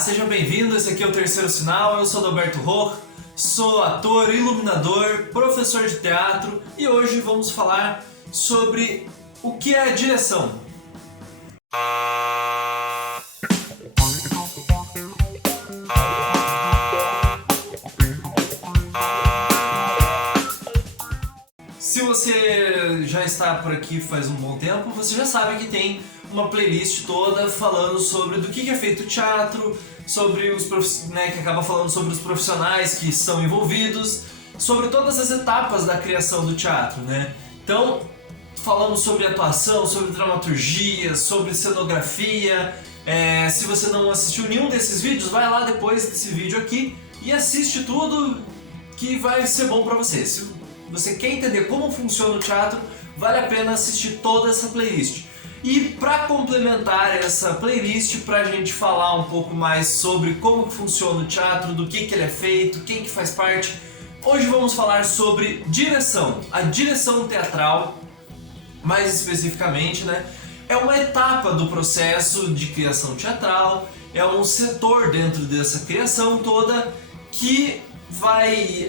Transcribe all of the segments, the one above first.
seja bem-vindo, esse aqui é o Terceiro Sinal, eu sou Adalberto Roch, sou ator, iluminador, professor de teatro e hoje vamos falar sobre o que é a direção. Se você já está por aqui faz um bom tempo, você já sabe que tem uma playlist toda falando sobre do que é feito o teatro, sobre os que acaba falando sobre os profissionais que estão envolvidos, sobre todas as etapas da criação do teatro, né? Então, falamos sobre atuação, sobre dramaturgia, sobre cenografia. Se você não assistiu nenhum desses vídeos, vai lá depois desse vídeo aqui e assiste tudo que vai ser bom para você. Se você quer entender como funciona o teatro, vale a pena assistir toda essa playlist. E para complementar essa playlist, para a gente falar um pouco mais sobre como que funciona o teatro, do que ele é feito, quem que faz parte, hoje vamos falar sobre direção. A direção teatral, mais especificamente, né, é uma etapa do processo de criação teatral, é um setor dentro dessa criação toda que vai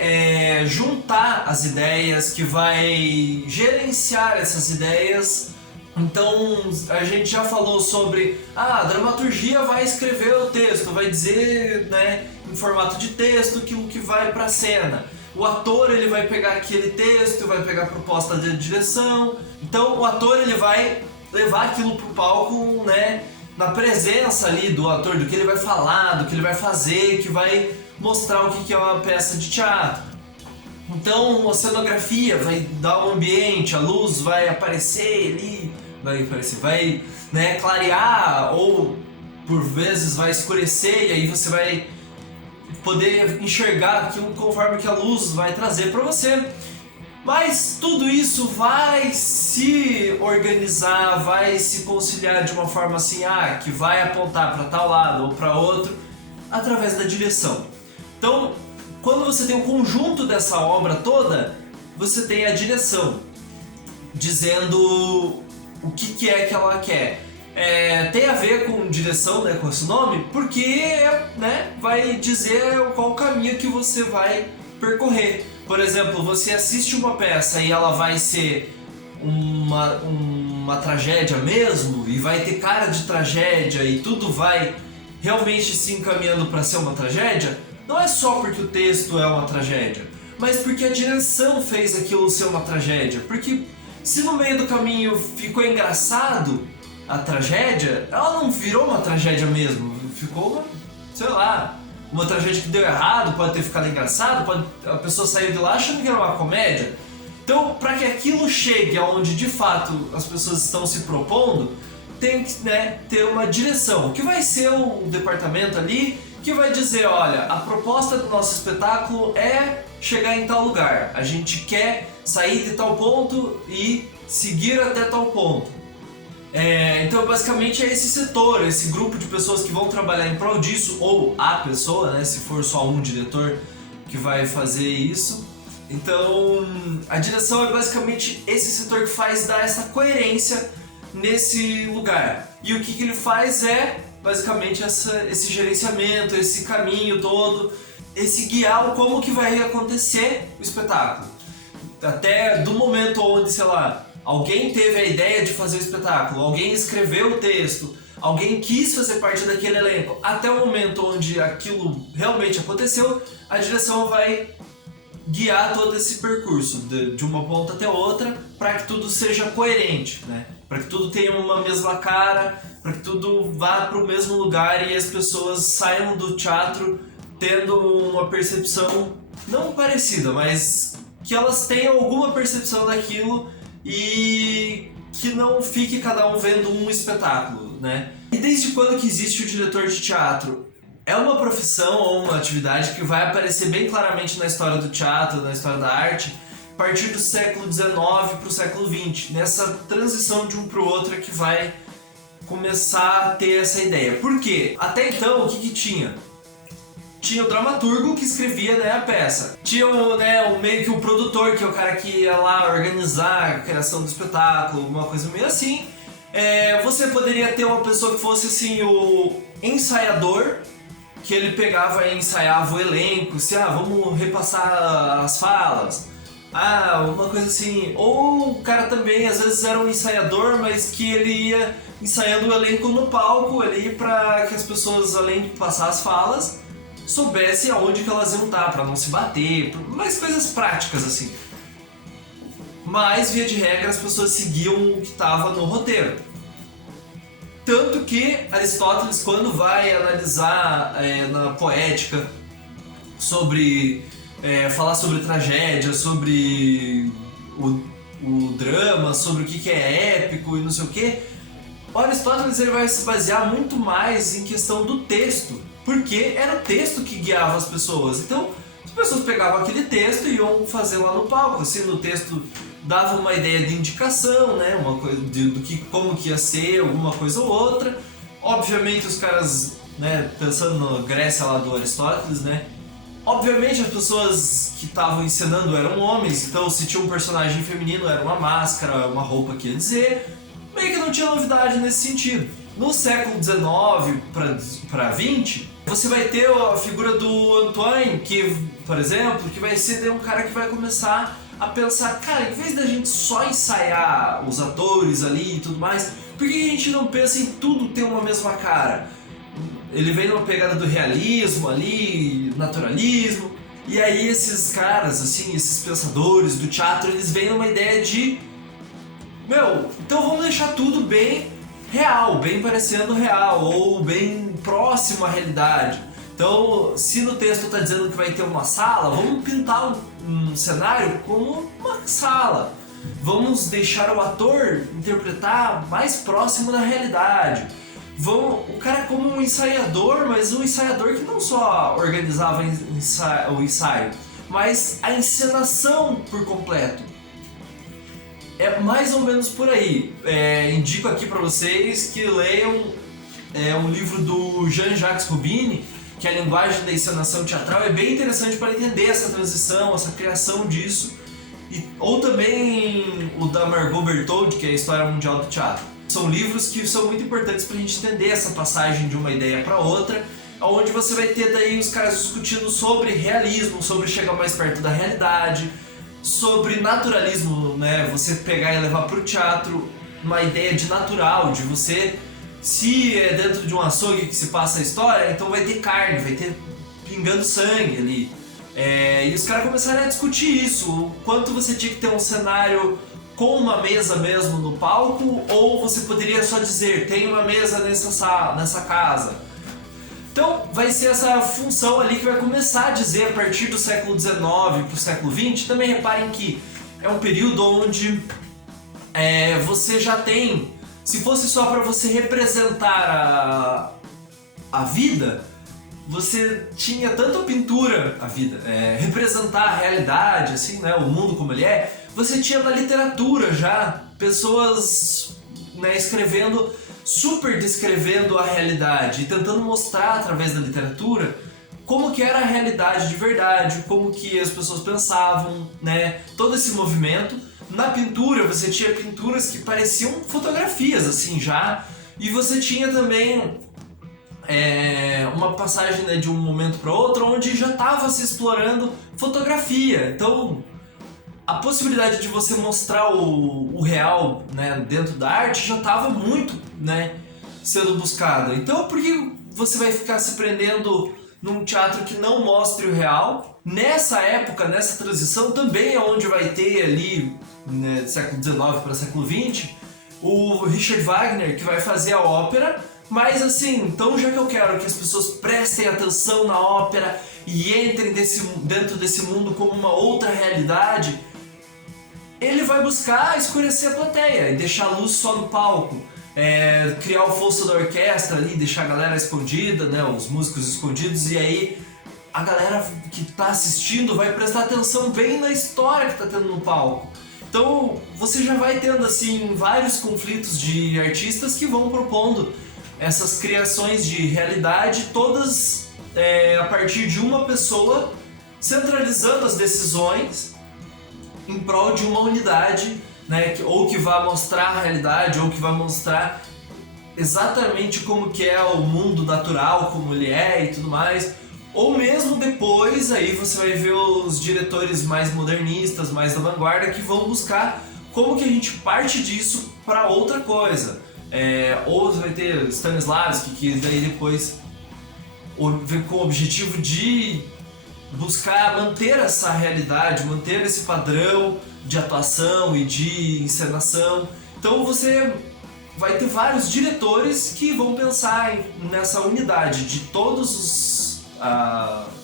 juntar as ideias, que vai gerenciar essas ideias. Então a gente já falou sobre a dramaturgia vai escrever o texto, vai dizer, né, em formato de texto aquilo que vai para a cena. O ator ele vai pegar aquele texto, vai pegar a proposta de direção. Então o ator ele vai levar aquilo pro palco, né, na presença ali do ator, do que ele vai falar, do que ele vai fazer, que vai mostrar o que é uma peça de teatro. Então a cenografia vai dar um ambiente, a luz vai aparecer ali, vai né, clarear ou por vezes vai escurecer e aí você vai poder enxergar aquilo conforme que a luz vai trazer para você. Mas tudo isso vai se organizar, vai se conciliar de uma forma assim, que vai apontar para tal lado ou para outro, através da direção. Então, quando você tem o conjunto dessa obra toda, você tem a direção, dizendo o que é que ela quer. Tem a ver com direção, né, com esse nome, porque né, vai dizer qual o caminho que você vai percorrer. Por exemplo, você assiste uma peça e ela vai ser uma tragédia mesmo, e vai ter cara de tragédia e tudo vai realmente se encaminhando para ser uma tragédia. Não é só porque o texto é uma tragédia, mas porque a direção fez aquilo ser uma tragédia. Porque se no meio do caminho ficou engraçado a tragédia, ela não virou uma tragédia mesmo. Ficou uma tragédia que deu errado, pode ter ficado engraçado, a pessoa saiu de lá achando que era uma comédia. Então, para que aquilo chegue aonde de fato as pessoas estão se propondo, tem que ter uma direção, que vai ser um departamento ali que vai dizer, olha, a proposta do nosso espetáculo é chegar em tal lugar, a gente quer sair de tal ponto e seguir até tal ponto. Então basicamente é esse setor, esse grupo de pessoas que vão trabalhar em prol disso, ou a pessoa, né, se for só um diretor que vai fazer isso. Então a direção é basicamente esse setor que faz dar essa coerência nesse lugar. E o que ele faz é basicamente esse gerenciamento, esse caminho todo, esse guiar como que vai acontecer o espetáculo. Até do momento onde, alguém teve a ideia de fazer o espetáculo, alguém escreveu o texto, alguém quis fazer parte daquele elenco, até o momento onde aquilo realmente aconteceu, a direção vai guiar todo esse percurso de uma ponta até outra para que tudo seja coerente, né? Para que tudo tenha uma mesma cara, para que tudo vá para o mesmo lugar e as pessoas saiam do teatro tendo uma percepção não parecida, mas que elas tenham alguma percepção daquilo e que não fique cada um vendo um espetáculo, né? E desde quando que existe o diretor de teatro? É uma profissão ou uma atividade que vai aparecer bem claramente na história do teatro, na história da arte, a partir do século XIX para o século XX, nessa transição de um para o outro que vai começar a ter essa ideia. Por quê? Até então, o que tinha? Tinha o dramaturgo que escrevia, né, a peça. Tinha meio que o produtor, que é o cara que ia lá organizar a criação do espetáculo, alguma coisa meio assim. Você poderia ter uma pessoa que fosse assim, o ensaiador, que ele pegava e ensaiava o elenco, se vamos repassar as falas, uma coisa assim. Ou o cara também às vezes era um ensaiador, mas que ele ia ensaiando o elenco no palco ali para que as pessoas, além de passar as falas, soubessem aonde que elas iam estar, para não se bater, mais coisas práticas assim. Mas via de regra as pessoas seguiam o que estava no roteiro. Tanto que Aristóteles, quando vai analisar na poética sobre falar sobre tragédia, sobre o drama, sobre o que é épico e não sei o que, o Aristóteles ele vai se basear muito mais em questão do texto, porque era o texto que guiava as pessoas. Então as pessoas pegavam aquele texto e iam fazer lá no palco, assim, no texto dava uma ideia de indicação, né, uma coisa como que ia ser alguma coisa ou outra. Obviamente os caras, né, pensando na Grécia lá do Aristóteles, né, obviamente as pessoas que estavam encenando eram homens, então se tinha um personagem feminino era uma máscara, uma roupa que ia dizer, meio que não tinha novidade nesse sentido. No século XIX para XX, você vai ter a figura do Antoine, que, por exemplo, que vai ser um cara que vai começar a pensar, cara, em vez da gente só ensaiar os atores ali e tudo mais, por que a gente não pensa em tudo ter uma mesma cara? Ele vem numa pegada do realismo ali, naturalismo, e aí esses caras, assim, esses pensadores do teatro, eles vêm numa ideia de, então vamos deixar tudo bem real, bem parecendo real, ou bem próximo à realidade. Então, se no texto está dizendo que vai ter uma sala, vamos pintar um cenário como uma sala. Vamos deixar o ator interpretar mais próximo da realidade. O cara como um ensaiador, mas um ensaiador que não só organizava o ensaio, mas a encenação por completo. É mais ou menos por aí. Indico aqui para vocês que leiam um livro do Jean-Jacques Rubini, que é a linguagem da encenação teatral. É bem interessante para entender essa transição, essa criação disso. Ou também o da Margot Bertoldi, que é a História Mundial do Teatro. São livros que são muito importantes para a gente entender essa passagem de uma ideia para outra, onde você vai ter daí os caras discutindo sobre realismo, sobre chegar mais perto da realidade, sobre naturalismo, né? Você pegar e levar para o teatro uma ideia de natural, de você, se é dentro de um açougue que se passa a história, então vai ter carne, vai ter pingando sangue ali. E os caras começaram a discutir isso, o quanto você tinha que ter um cenário com uma mesa mesmo no palco, ou você poderia só dizer, tem uma mesa nessa casa. Então vai ser essa função ali que vai começar a dizer a partir do século XIX para o século XX. Também reparem que é um período onde você já tem, se fosse só para você representar a vida, você tinha tanto a pintura, a vida, representar a realidade, assim, né, o mundo como ele é. Você tinha na literatura já pessoas, né, escrevendo, super descrevendo a realidade e tentando mostrar através da literatura como que era a realidade de verdade, como que as pessoas pensavam, né, todo esse movimento. Na pintura você tinha pinturas que pareciam fotografias assim já, e você tinha também uma passagem, né, de um momento para outro onde já estava se explorando fotografia. Então a possibilidade de você mostrar o real, né, dentro da arte já estava muito, né, sendo buscada. Então por que você vai ficar se prendendo num teatro que não mostre o real? Nessa época, nessa transição, também é onde vai ter ali, né, século XIX para século XX, o Richard Wagner, que vai fazer a ópera. Mas assim, então já que eu quero que as pessoas prestem atenção na ópera e entrem dentro desse mundo como uma outra realidade, ele vai buscar escurecer a plateia e deixar a luz só no palco, criar o fosso da orquestra ali, deixar a galera escondida, né, os músicos escondidos, e aí a galera que está assistindo vai prestar atenção bem na história que está tendo no palco. Então você já vai tendo assim vários conflitos de artistas que vão propondo essas criações de realidade, todas a partir de uma pessoa, centralizando as decisões em prol de uma unidade, né, ou que vai mostrar a realidade, ou que vai mostrar exatamente como que é o mundo natural, como ele é e tudo mais. Ou mesmo depois, aí você vai ver os diretores mais modernistas, mais da vanguarda, que vão buscar como que a gente parte disso para outra coisa. Ou você vai ter Stanislavski, que daí depois vem com o objetivo de buscar manter essa realidade, manter esse padrão de atuação e de encenação. Então você vai ter vários diretores que vão pensar nessa unidade de todas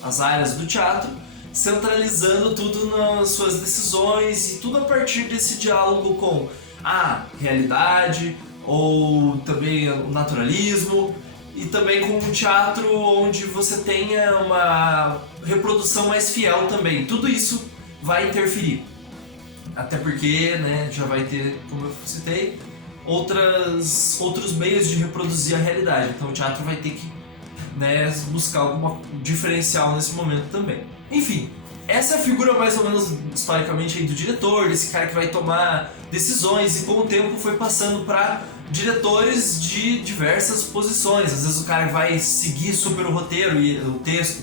as áreas do teatro, centralizando tudo nas suas decisões e tudo a partir desse diálogo com a realidade ou também o naturalismo e também com um teatro onde você tenha uma reprodução mais fiel também. Tudo isso vai interferir. Até porque, né, já vai ter, como eu citei, outros meios de reproduzir a realidade. Então o teatro vai ter que, né, buscar algum diferencial nesse momento também. Enfim, essa é a figura mais ou menos historicamente aí do diretor, desse cara que vai tomar decisões e com o tempo foi passando para diretores de diversas posições. Às vezes o cara vai seguir super o roteiro e o texto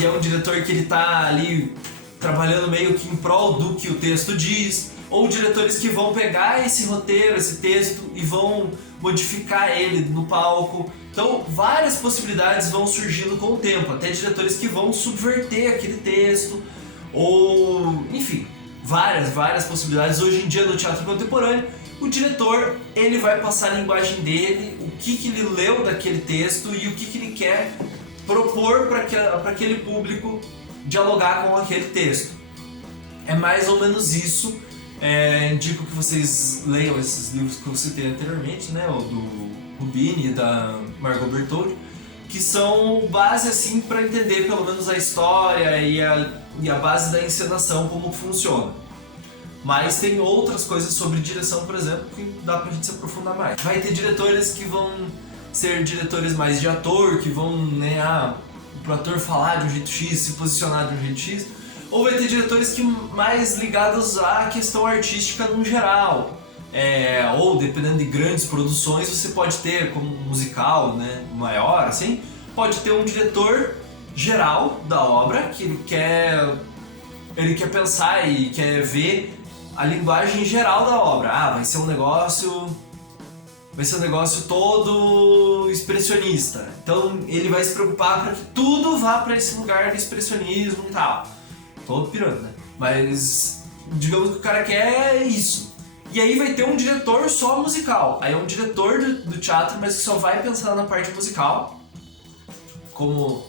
e é um diretor que ele tá ali trabalhando meio que em prol do que o texto diz, ou diretores que vão pegar esse roteiro, esse texto e vão modificar ele no palco. Então várias possibilidades vão surgindo com o tempo, até diretores que vão subverter aquele texto, ou enfim, várias possibilidades. Hoje em dia no teatro contemporâneo, o diretor ele vai passar a linguagem dele, o que ele leu daquele texto e o que ele quer propor para aquele público dialogar com aquele texto. É mais ou menos isso. Indico que vocês leiam esses livros que eu citei anteriormente, né, o do Rubini e da Margot Bertoldi, que são base assim para entender pelo menos a história e a base da encenação, como funciona. Mas tem outras coisas sobre direção, por exemplo, que dá pra gente se aprofundar mais. Vai ter diretores que vão ser diretores mais de ator, que vão, né, pro ator falar de um jeito X, se posicionar de um jeito X. Ou vai ter diretores que mais ligados à questão artística no geral. Ou dependendo de grandes produções, você pode ter como musical, né, maior, assim, pode ter um diretor geral da obra, que ele quer pensar e quer ver a linguagem geral da obra. Vai ser um negócio todo expressionista. Então ele vai se preocupar para que tudo vá para esse lugar do expressionismo e tal. Tô pirando, né? Mas digamos que o cara quer isso. E aí vai ter um diretor só musical. Aí é um diretor do teatro, mas que só vai pensar na parte musical. Como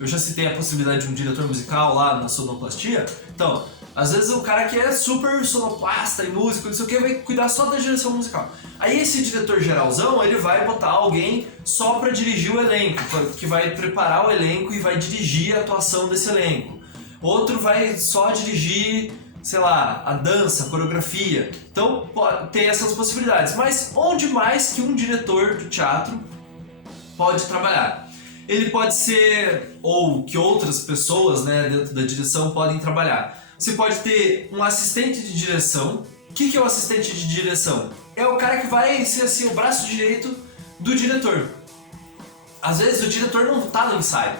eu já citei a possibilidade de um diretor musical lá na sonoplastia. Então, às vezes o cara que é super sonoplasta e músico, não sei o que, vai cuidar só da direção musical. Aí esse diretor geralzão, ele vai botar alguém só pra dirigir o elenco, que vai preparar o elenco e vai dirigir a atuação desse elenco. Outro vai só dirigir, sei lá, a dança, a coreografia. Então pode ter essas possibilidades. Mas onde mais que um diretor do teatro pode trabalhar? Ele pode ser, ou que outras pessoas, né, dentro da direção podem trabalhar. Você pode ter um assistente de direção. O que é o assistente de direção? É o cara que vai ser assim, o braço direito do diretor. Às vezes o diretor não está no ensaio.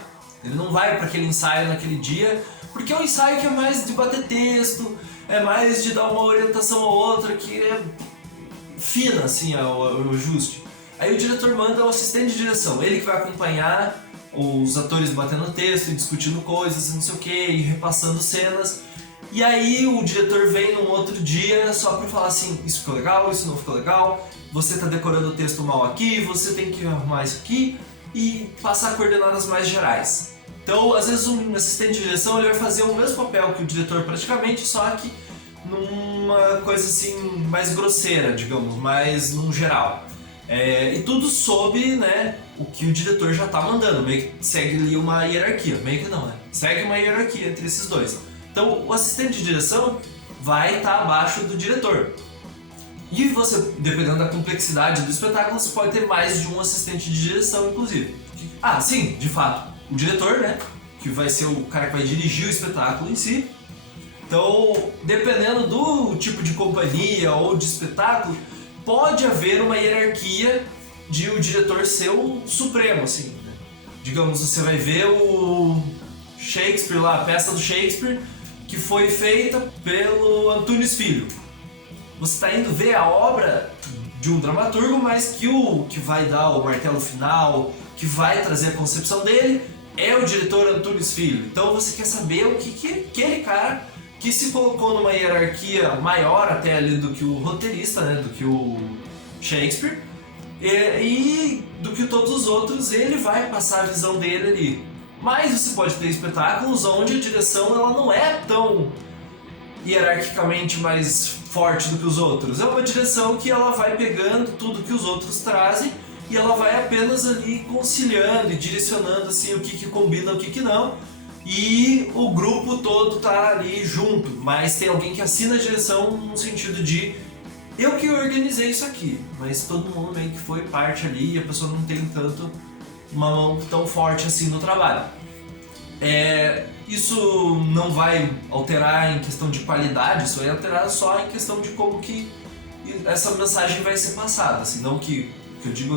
Ele não vai para aquele ensaio naquele dia, porque é um ensaio que é mais de bater texto, é mais de dar uma orientação a outra, que é fina, assim, o ajuste. Aí o diretor manda o assistente de direção, ele que vai acompanhar os atores batendo texto e discutindo coisas, não sei o que, e repassando cenas. E aí o diretor vem num outro dia só pra falar assim, isso ficou legal, isso não ficou legal, você tá decorando o texto mal aqui, você tem que arrumar isso aqui, e passar coordenadas mais gerais. Então, às vezes um assistente de direção ele vai fazer o mesmo papel que o diretor praticamente, só que numa coisa assim mais grosseira, digamos, mais no geral. E tudo sob, né, o que o diretor já tá mandando, meio que segue ali uma hierarquia, meio que não, né? Segue uma hierarquia entre esses dois. Então o assistente de direção vai estar abaixo do diretor. E você, dependendo da complexidade do espetáculo, você pode ter mais de um assistente de direção, inclusive. Sim, de fato, o diretor, né, que vai ser o cara que vai dirigir o espetáculo em si. Então, dependendo do tipo de companhia ou de espetáculo, pode haver uma hierarquia de o diretor ser o supremo, assim, né? Digamos, você vai ver o Shakespeare lá, a peça do Shakespeare, que foi feita pelo Antunes Filho. Você está indo ver a obra de um dramaturgo, mas que o que vai dar o martelo final, que vai trazer a concepção dele, é o diretor Antunes Filho. Então você quer saber o que aquele cara que se colocou numa hierarquia maior até ali do que o roteirista, né, do que o Shakespeare, e do que todos os outros, ele vai passar a visão dele ali. Mas você pode ter espetáculos onde a direção ela não é tão hierarquicamente mais forte do que os outros. É uma direção que ela vai pegando tudo que os outros trazem e ela vai apenas ali conciliando e direcionando assim o que combina, o que não. E o grupo todo tá ali junto, mas tem alguém que assina a direção no sentido de eu que organizei isso aqui, mas todo mundo meio que foi parte ali e a pessoa não tem tanto uma mão tão forte assim no trabalho. Isso não vai alterar em questão de qualidade, isso vai alterar só em questão de como que essa mensagem vai ser passada. Assim, não que eu digo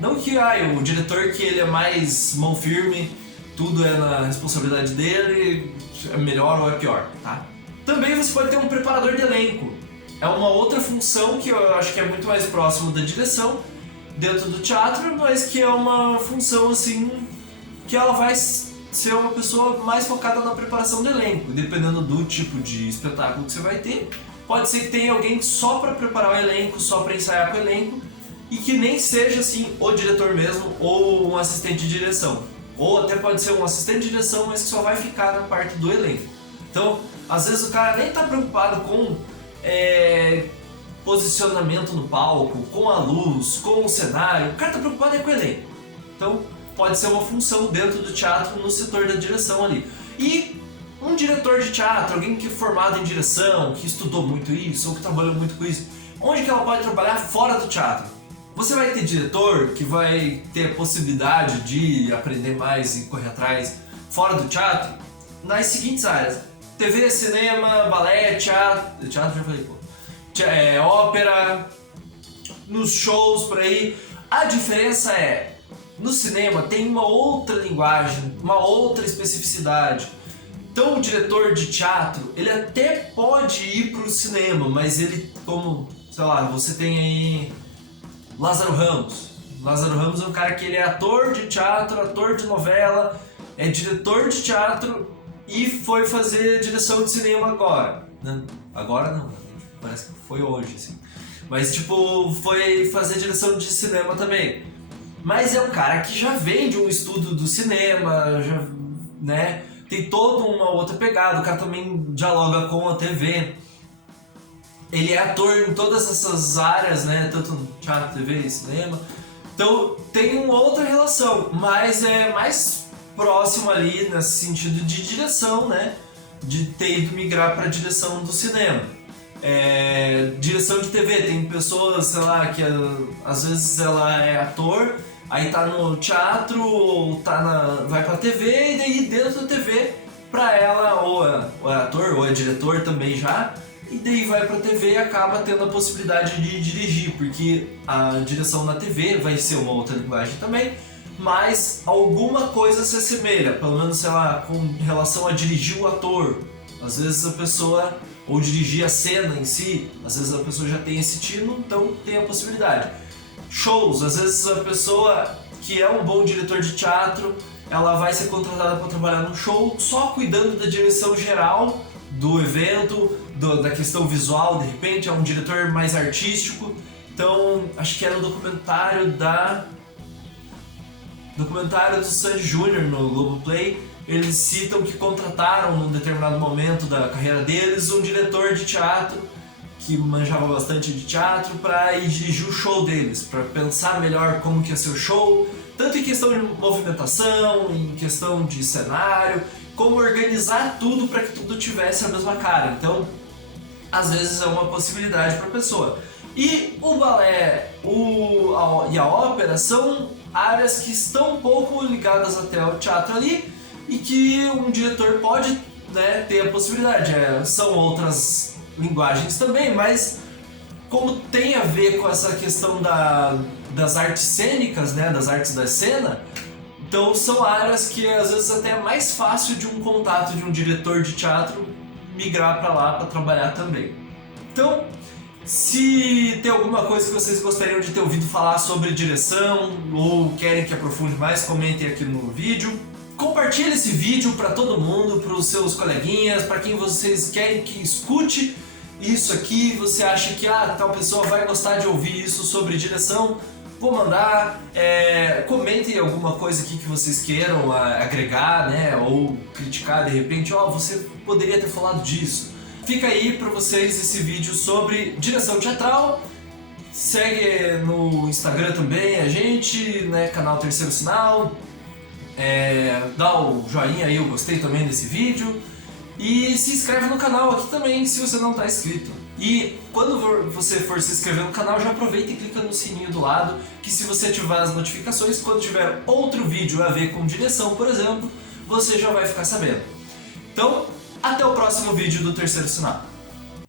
não que o diretor que ele é mais mão firme, tudo é na responsabilidade dele, é melhor ou é pior, tá? Também você pode ter um preparador de elenco. É uma outra função que eu acho que é muito mais próximo da direção dentro do teatro, mas que é uma função assim que ela vai ser uma pessoa mais focada na preparação do elenco, dependendo do tipo de espetáculo que você vai ter. Pode ser que tenha alguém só para preparar o elenco, só para ensaiar com o elenco, e que nem seja assim o diretor mesmo ou um assistente de direção. Ou até pode ser um assistente de direção, mas que só vai ficar na parte do elenco. Então, às vezes o cara nem está preocupado com posicionamento no palco, com a luz, com o cenário, o cara está preocupado com o elenco. Então, pode ser uma função dentro do teatro no setor da direção ali. E um diretor de teatro, alguém que é formado em direção, que estudou muito isso, ou que trabalhou muito com isso, onde que ela pode trabalhar fora do teatro? Você vai ter diretor que vai ter a possibilidade de aprender mais e correr atrás fora do teatro nas seguintes áreas: TV, cinema, balé, teatro já falei, ópera, nos shows por aí. A diferença é, no cinema tem uma outra linguagem, uma outra especificidade. Então o diretor de teatro, ele até pode ir pro cinema, mas ele, como, sei lá, você tem aí Lázaro Ramos. Lázaro Ramos é um cara que ele é ator de teatro, ator de novela, é diretor de teatro e foi fazer direção de cinema agora. Agora não, parece que foi hoje, assim. Mas tipo, foi fazer direção de cinema também. Mas é um cara que já vem de um estudo do cinema, já, né? Tem toda uma outra pegada, o cara também dialoga com a TV. Ele é ator em todas essas áreas, né? Tanto no teatro, TV e cinema. Então tem uma outra relação, mas é mais próximo ali nesse sentido de direção, né? De ter ido migrar para a direção do cinema. Direção de TV, tem pessoas, sei lá, que às vezes ela é ator, aí tá no teatro, ou vai pra TV, e daí dentro da TV, pra ela, ou é ator, ou é diretor também já, e daí vai pra TV e acaba tendo a possibilidade de dirigir, porque a direção na TV vai ser uma outra linguagem também, mas alguma coisa se assemelha, pelo menos, sei lá, com relação a dirigir o ator. Às vezes a pessoa, ou dirigir a cena em si, às vezes a pessoa já tem esse tino, então tem a possibilidade. Shows, às vezes a pessoa que é um bom diretor de teatro, ela vai ser contratada para trabalhar no show só cuidando da direção geral do evento, da questão visual, de repente é um diretor mais artístico. Então, acho que era um documentário do Sandy Júnior no Globoplay. Eles citam que contrataram num determinado momento da carreira deles um diretor de teatro que manjava bastante de teatro para ir dirigir o show deles, para pensar melhor como que ia ser o show, tanto em questão de movimentação, em questão de cenário, como organizar tudo para que tudo tivesse a mesma cara. Então, às vezes é uma possibilidade para a pessoa. E o balé e a ópera são áreas que estão um pouco ligadas até ao teatro ali e que um diretor pode, né, ter a possibilidade. São outras linguagens também, mas como tem a ver com essa questão das artes cênicas, né, das artes da cena, então são áreas que às vezes até é mais fácil de um contato de um diretor de teatro migrar para lá para trabalhar também. Então, se tem alguma coisa que vocês gostariam de ter ouvido falar sobre direção ou querem que aprofunde mais, comentem aqui no vídeo. Compartilhe esse vídeo para todo mundo, para os seus coleguinhas, para quem vocês querem que escute isso aqui. Você acha que tal pessoa vai gostar de ouvir isso sobre direção? Vou mandar, comentem alguma coisa aqui que vocês queiram agregar, né, ou criticar de repente, você poderia ter falado disso. Fica aí para vocês esse vídeo sobre direção teatral. Segue no Instagram também a gente, né, canal Terceiro Sinal. Dá o joinha aí, eu gostei também desse vídeo. E se inscreve no canal aqui também se você não está inscrito. E quando você for se inscrever no canal, já aproveita e clica no sininho do lado, que se você ativar as notificações, quando tiver outro vídeo a ver com direção, por exemplo, você já vai ficar sabendo. Então, até o próximo vídeo do Terceiro Sinal.